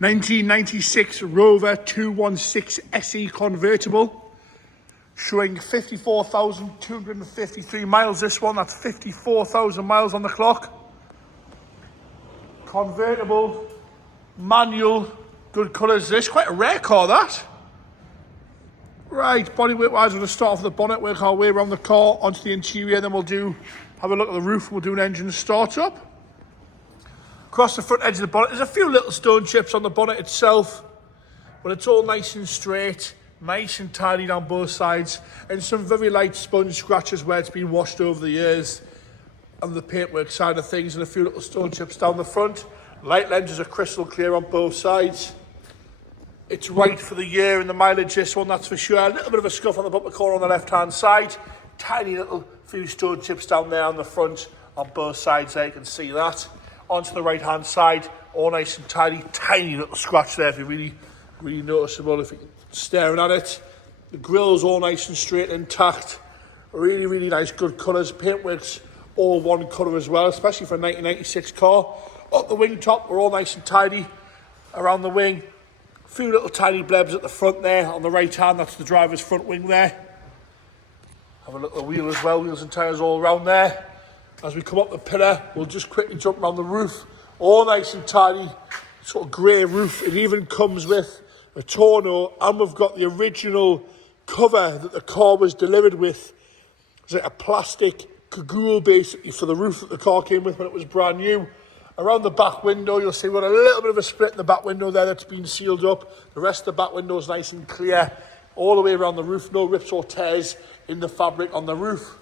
1996 Rover 216 SE convertible, showing 54,253 miles. This one, that's 54,000 miles on the clock. Convertible, manual, good colours. This quite a rare car, that. Right, bodywork wise, we'll just start off with the bonnet, work our way around the car onto the interior, then we'll have a look at the roof. We'll do an engine start up. Across the front edge of the bonnet, there's a few little stone chips on the bonnet itself, but it's all nice and straight, nice and tidy down both sides, and some very light sponge scratches where it's been washed over the years on the paintwork side of things, and a few little stone chips down the front. Light lenses are crystal clear on both sides. It's right for the year and the mileage, this one, that's for sure. A little bit of a scuff on the bumper corner on the left hand side, tiny little few stone chips down there on the front on both sides there, you can see that. Onto the right hand side, all nice and tidy, tiny little scratch there if you're really noticeable if you're staring at it. The grill's all nice and straight and intact. Really nice, good colours. Paintwork's all one colour as well, especially for a 1996 car. Up the wing top, we're all nice and tidy. Around the wing, a few little tiny blebs at the front there. On the right hand, that's the driver's front wing there. Have a look at the wheel as well, wheels and tyres all around there. As we come up the pillar, we'll just quickly jump around the roof. All nice and tidy, sort of grey roof. It even comes with a tonneau, and we've got the original cover that the car was delivered with. It's like a plastic cagoule basically for the roof that the car came with when it was brand new. Around the back window, you'll see we've got a little bit of a split in the back window there that's been sealed up. The rest of the back window is nice and clear. All the way around the roof, no rips or tears in the fabric on the roof.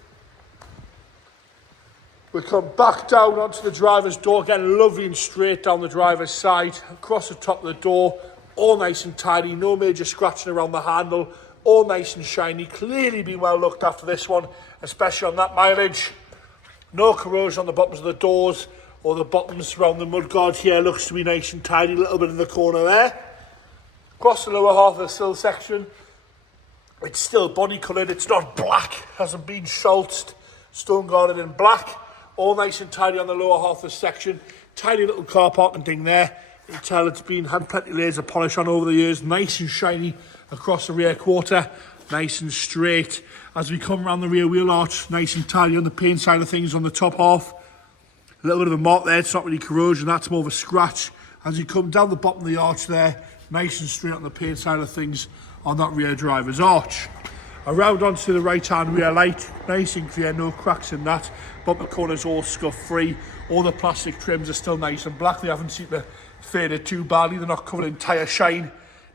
We come back down onto the driver's door, again lovely and straight down the driver's side, across the top of the door, all nice and tidy, no major scratching around the handle, all nice and shiny, clearly been well looked after this one, especially on that mileage. No corrosion on the bottoms of the doors or the bottoms around the mudguard here, looks to be nice and tidy, a little bit in the corner there. Across the lower half of the sill section, it's still body coloured, it's not black, hasn't been schultzed, stone guarded in black. All nice and tidy on the lower half of the section. Tiny little car parking thing there. You can tell it's had plenty of layers of polish on over the years. Nice and shiny across the rear quarter. Nice and straight. As we come around the rear wheel arch, nice and tidy on the paint side of things on the top half. A little bit of a mark there. It's not really corrosion. That's more of a scratch. As you come down the bottom of the arch there, nice and straight on the paint side of things on that rear driver's arch. Around onto the right hand rear light, nice and clear, no cracks in that. Bumper corners all scuff free. All the plastic trims are still nice and black. They haven't seemed to faded too badly. They're not covered in tyre shine.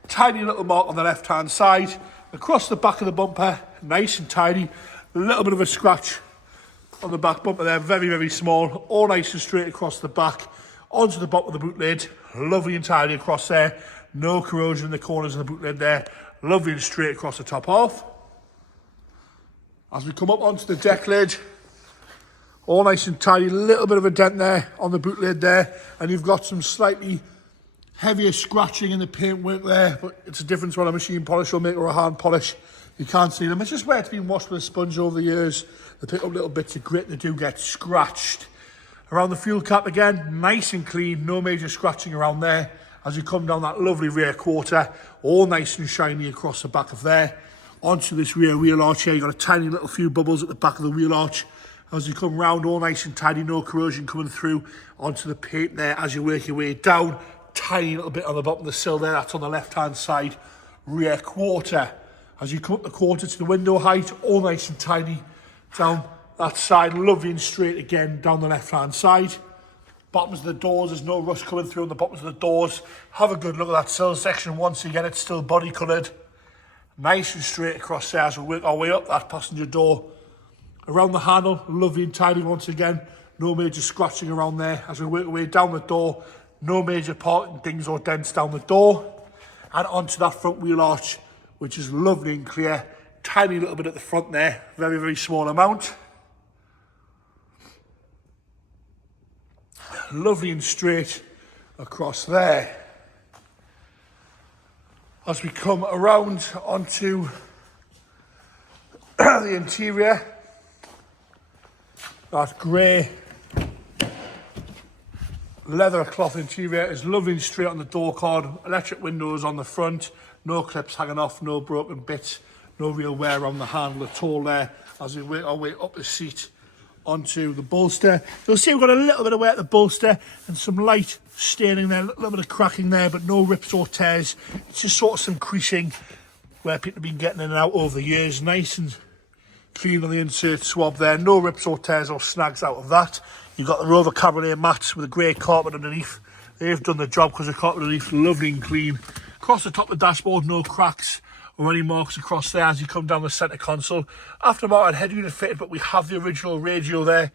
Tiny little mark on the left hand side. Across the back of the bumper, nice and tidy. A little bit of a scratch on the back bumper there, very small. All nice and straight across the back. Onto the bottom of the boot lid, lovely and tidy across there. No corrosion in the corners of the boot lid there. Lovely and straight across the top half. As we come up onto the deck lid, all nice and tidy, a little bit of a dent there on the boot lid there, and you've got some slightly heavier scratching in the paintwork there, but it's a difference whether a machine polish will make or a hand polish. You can't see them. It's just where it's been washed with a sponge over the years. They pick up little bits of grit, they do get scratched. Around the fuel cap again, nice and clean, no major scratching around there. As you come down that lovely rear quarter, all nice and shiny across the back of there. Onto this rear wheel arch here, you've got a tiny little few bubbles at the back of the wheel arch. As you come round, all nice and tidy, no corrosion coming through onto the paint there as you work your way down. Tiny little bit on the bottom of the sill there, that's on the left-hand side, rear quarter. As you come up the quarter to the window height, all nice and tidy down that side, lovely and straight again down the left-hand side. Bottoms of the doors, there's no rust coming through on the bottoms of the doors. Have a good look at that sill section. Once again, it's still body coloured. Nice and straight across there as we work our way up that passenger door. Around the handle, lovely and tidy once again. No major scratching around there. As we work our way down the door, no major parting dings or dents down the door. And onto that front wheel arch, which is lovely and clear. Tiny little bit at the front there, very small amount. Lovely and straight across there. As we come around onto the interior, that grey leather cloth interior is lovely and straight on the door card, electric windows on the front, no clips hanging off, no broken bits, no real wear on the handle at all there as we work our way up the seat onto the bolster. You'll see we've got a little bit of wear at the bolster and some light staining there, a little bit of cracking there, but no rips or tears. It's just sort of some creasing where people have been getting in and out over the years. Nice and clean on the insert swab there, no rips or tears or snags out of that. You've got the Rover Cabriolet mats with a grey carpet underneath. They've done the job because the carpet underneath lovely and clean. Across the top of the dashboard, no cracks or any marks across there as you come down the centre console. Aftermarket head unit fitted, but we have the original radio there.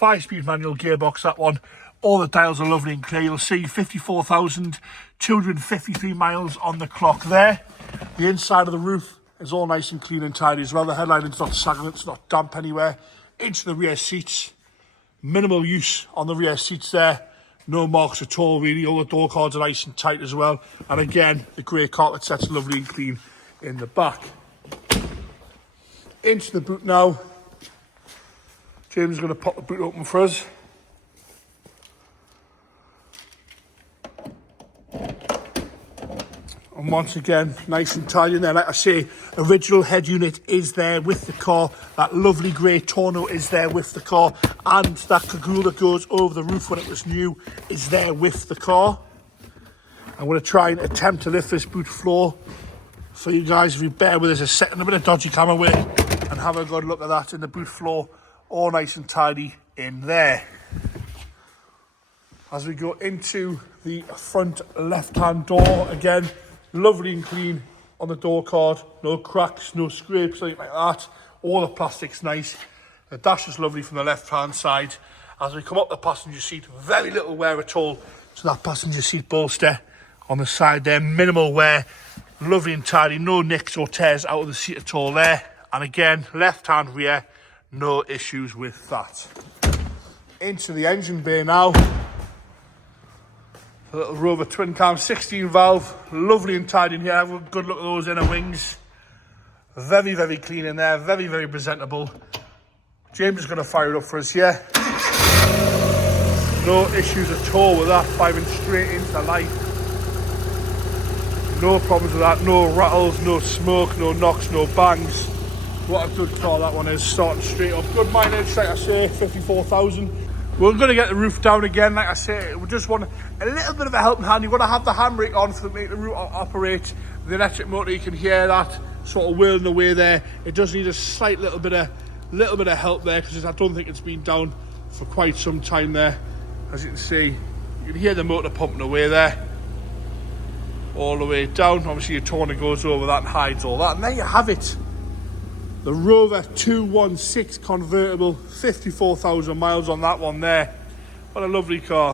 5-speed manual gearbox, that one. All the dials are lovely and clear. You'll see 54,253 miles on the clock there. The inside of the roof is all nice and clean and tidy as well. The headlining's not sagging, it's not damp anywhere. Into the rear seats. Minimal use on the rear seats there. No marks at all really. All the door cards are nice and tight as well. And again, the grey carpet set's lovely and clean in the back. Into the boot now. James is going to pop the boot open for us. And once again, nice and tidy in there. Like I say, original head unit is there with the car. That lovely grey tonneau is there with the car. And that cagoule that goes over the roof when it was new is there with the car. I'm going to try and attempt to lift this boot floor for you guys. If you bear with us a second, a bit of dodgy camera work, and have a good look at that in the boot floor. All nice and tidy in there. As we go into the front left-hand door, again, lovely and clean on the door card. No cracks, no scrapes, anything like that. All the plastic's nice. The dash is lovely from the left-hand side. As we come up the passenger seat, very little wear at all to that passenger seat bolster on the side there. Minimal wear, lovely and tidy. No nicks or tears out of the seat at all there. And again, left-hand rear, no issues with that. Into the engine bay now. A little Rover twin cam 16 valve, lovely and tidy in here. Have a good look at those inner wings. Very, very clean in there, very, very presentable. James is going to fire it up for us here. No issues at all with that, firing straight into the light. No problems with that, no rattles, no smoke, no knocks, no bangs. What a good car that one is, starting straight up. Good mileage, like I say, 54,000. We're going to get the roof down again, like I say. We just want a little bit of a helping hand. You've got to have the handbrake on for make the roof operate. The electric motor, you can hear that sort of whirling away there. It does need a slight little bit of help there because I don't think it's been down for quite some time there. As you can see, you can hear the motor pumping away there. All the way down. Obviously your toner goes over that and hides all that. And there you have it. The Rover 216 convertible, 54,000 miles on that one there. What a lovely car.